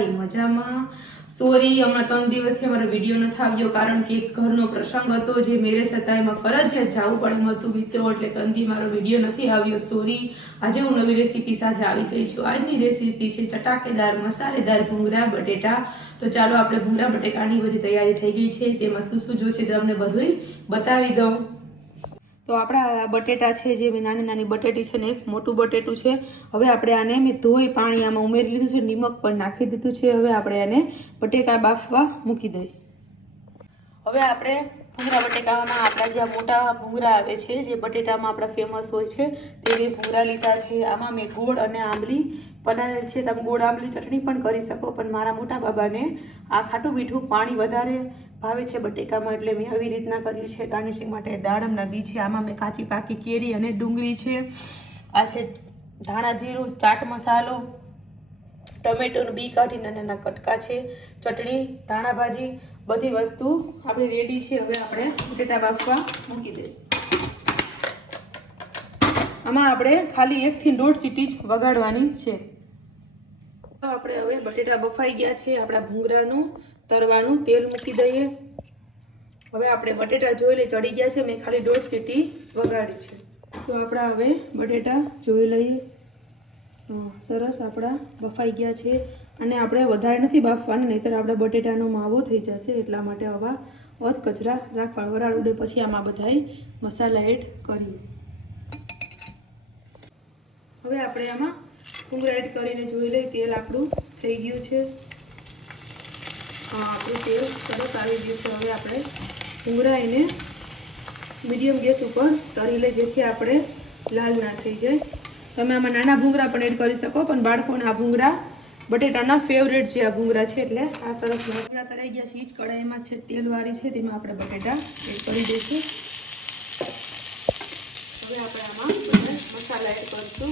બधाय मजामां। Sorry हमણાં 3 દિવસથી અમારો video નથી આવ્યો કારણ કે ઘરનો પ્રસંગ હતો જે મેરેજ હતા એમાં ફરજિયાત જવું પડે એમ હતું મિત્રો, એટલે 3 દી મારો વિડીયો નથી આવ્યો, સોરી। આજે હું નવી રેસીપી સાથે આવી ગઈ છું। આજની રેસીપી છે ચટાકેદાર મસાલેદાર ભૂંગરા બટેટા। તો ચાલો આપણે ભૂંગરા બટેકાની બધી તૈયારી થઈ ગઈ છે, તેમાં શું શું જોઈશે તમને બધુંય બતાવી દઉં। तो आपड़ा बटेटा है जे नानी नानी बटेटी है ने एक मोटू बटेटू है। हवे आपणे आने मैं धोई पाणी आमां उमेरी लीधुं छे, निमक पण नाखी दीधुं छे। हवे आपणे आने बटेका बाफवा मूकी दई। हवे आपणे भूंगरा बटेकामां आपड़ा जे मोटा भूंगरा आवे छे जे बटेटामां आपड़ा फेमस होय छे तेवे भूंगरा लीधा छे। आमां मैं गोळ अने आंबली बनावेल छे। तमे गोळ आंबली चटणी पण करी शको, पण मारा मोटा बाबाने आ खाटું મીઠું पाणी वधारे भावे छे बटेकामां, એટલે મેં આવી રીતના કર્યું છે। ગાર્નિશિંગ માટે દાડમના બી છે, આમાં મેં કાચી પાકી કેરી અને ડુંગળી છે, આ છે ધાણા જીરું, ચાટ મસાલો, ટમેટોનું બી કાઢીને નાના કટકા છે, ચટણી, ધાણા ભાજી, બધી વસ્તુ આપણી રેડી છે। હવે આપણે બટેટા બાફવા મૂકી દઈએ। આમાં આપણે ખાલી 1 થી 1.5 સીટી જ વગાડવાની છે। આપણે હવે બટેટા બફાઈ ગયા છે, આપણા ભૂંગરાનું तरवानुं तेल मूकी दईए। हवे आपणे बटेटा जोई लई चढ़ी गया छे, मैं खाली 1.5 सीटी वगाड़ी छे। तो आपड़ा हवे बटेटा जोई लईए। सरस आपड़ा बफाई गया छे अने आपणे वधारे नथी बाफवाना, नहीतर आपणे बटेटानो मावो थई जशे, एटला माटे आवा अध कचरा राखवा। वराळ उडे पछी आमां बधाय मसाला एड करीए। हवे आपणे आमां भूंगरा एड करीने जोई लई तेल आपणुं थई गयुं छे। આપણું તેલ સરસ આવી ગયું છે। હવે આપણે ભૂંગરા એને મીડિયમ ગેસ ઉપર તળી લઈએ, જેથી આપણે લાલ ના થઈ જાય। તમે આમાં નાના ભૂંગરા પણ એડ કરી શકો, પણ બાળકોને આ ભૂંગરા બટેટાના ફેવરેટ છે આ ભૂંગરા છે, એટલે આ સરસ ભૂંગરા તળાઈ ગયા છે। એ જ કઢાઈમાં છે તેલવાળી છે, તેમાં આપણે બટેટા એડ કરી દઈશું। હવે આપણે આમાં બધા મસાલા એડ કરીશું।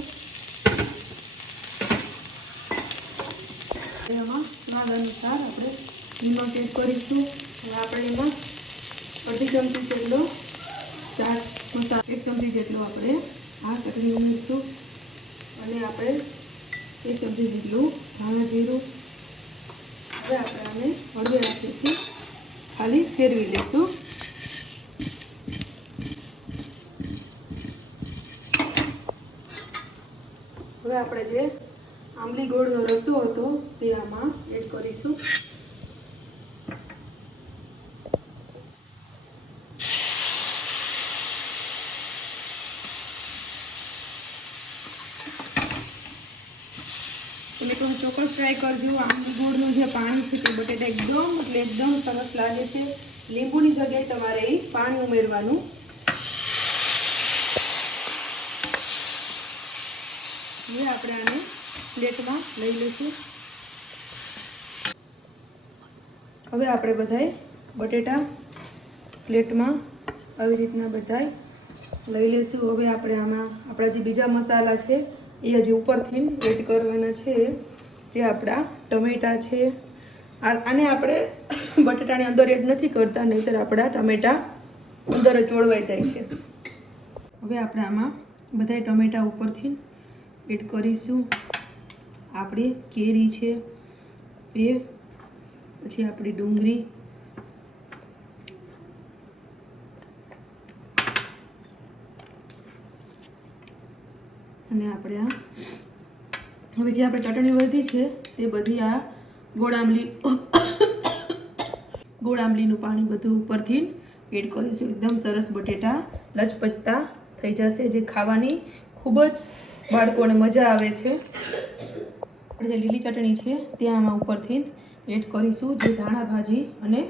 એમાં સ્વાદ અનુસાર આપણે निमक एड करीशुं। हवे आपणे एमां अर्धी चमची जेटलो चाट मसालो, 1 चमची जेटलो आपणे आ चटणी उमेरशुं अने आपणे 1 चमची जेटલું ધાણા જીરું। હવે આપણે આને હળવે હાથેથી ખાલી ફેરવી લઈશું। હવે આપણે જે આંબલી ગોળનો રસો હતો તે આમાં એડ કરીશું। તમે તો ચોક્કસ ટ્રાય કરજો। આંબલી ગોળનું જે પાણી છે તે બટેટા એકદમ સરસ લાગે છે। લીંબુની જગ્યાએ તમારે એ પાણી ઉમેરવાનું। હવે આપણે આને પ્લેટમાં લઈ લઈશું। હવે આપણે બધાય બટેટા પ્લેટમાં આવી રીતના બધાય લઈ લઈશું। હવે આપણે આમાં આપણા જે બીજા મસાલા છે એ હજી ઉપરથી એડ કરવાના છે, જે આપણા ટમેટા છે। આને આપણે બટેટાની અંદર એડ નથી કરતા, નહીંતર આપણા ટમેટા અંદર ચોળવાઈ જાય છે। હવે આપણે આમાં બધાય ટમેટા ઉપરથી એડ કરીશું। આપણી કેરી છે એ, પછી આપણી ડુંગળી, અને આપણે આ હવે જે આપણે ચટણી વધી છે તે બધી આ ગોળ આંબલીનું પાણી બધું ઉપરથી એડ કરીશું। એકદમ સરસ બટેટા લચપચતા થઈ જશે, જે ખાવાની ખૂબ જ બાળકોને મજા આવે છે। આપણે જે લીલી ચટણી છે તે આમાં ઉપરથી એડ કરીશું, જે ધાણા ભાજી અને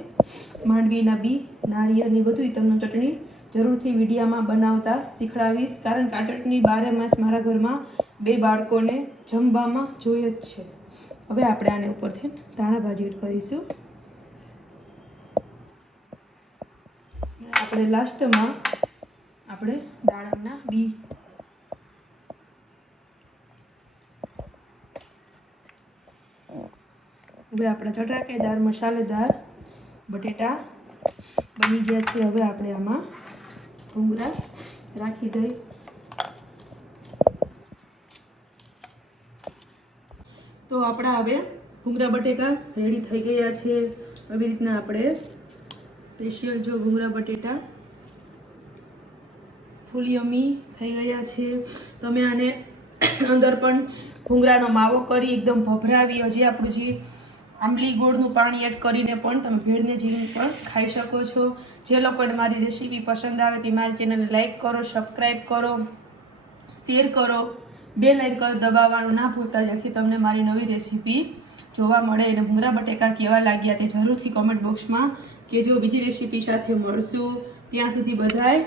માંડવીના બી, નારિયેળની બધું તમને ચટણી જરૂરથી વિડીયામાં બનાવતા શીખડાવીશ, કારણ કે આ ચટણી 12 માસ મારા ઘરમાં 2 બાળકોને જમવામાં જોઈએ જ છે। હવે આપણે આને ઉપરથી ધાણા ભાજી એડ કરીશું। આપણે લાસ્ટમાં આપણે દાડમના બી, હવે આપણા ચટાકેદાર મસાલેદાર બટેટા બની ગયા છે। હવે આપણે આમાં ભૂંગરા રાખી દઈ। તો આપણા હવે ભૂંગરા બટેકા રેડી થઈ ગયા છે. આવી રીતના આપણે સ્પેશિયલ જો ભૂંગરા બટેટા ફૂલ યમી થઈ ગયા છે. તમે આને અંદર પણ ભૂંગરાનો માવો કરી એકદમ ભભરાવી હજી આપણું જે આંબલી ગોળનું પાણી એડ કરીને પણ તમે ભેળને જીરીને પણ ખાઈ શકો છો. જે લોકોને મારી રેસીપી પસંદ આવે તે મારી ચેનલને લાઈક કરો, સબસ્ક્રાઈબ કરો, શેર કરો, બેલ આઇકન દબાવવાનું ના ભૂલતા, જેથી તમને મારી નવી રેસીપી જોવા મળે. અને ભૂંગરા બટેકા કેવા લાગ્યા તે જરૂરથી કોમેન્ટ બોક્સમાં કહેજો. બીજી રેસીપી સાથે મળશું. ત્યાં સુધી બધાય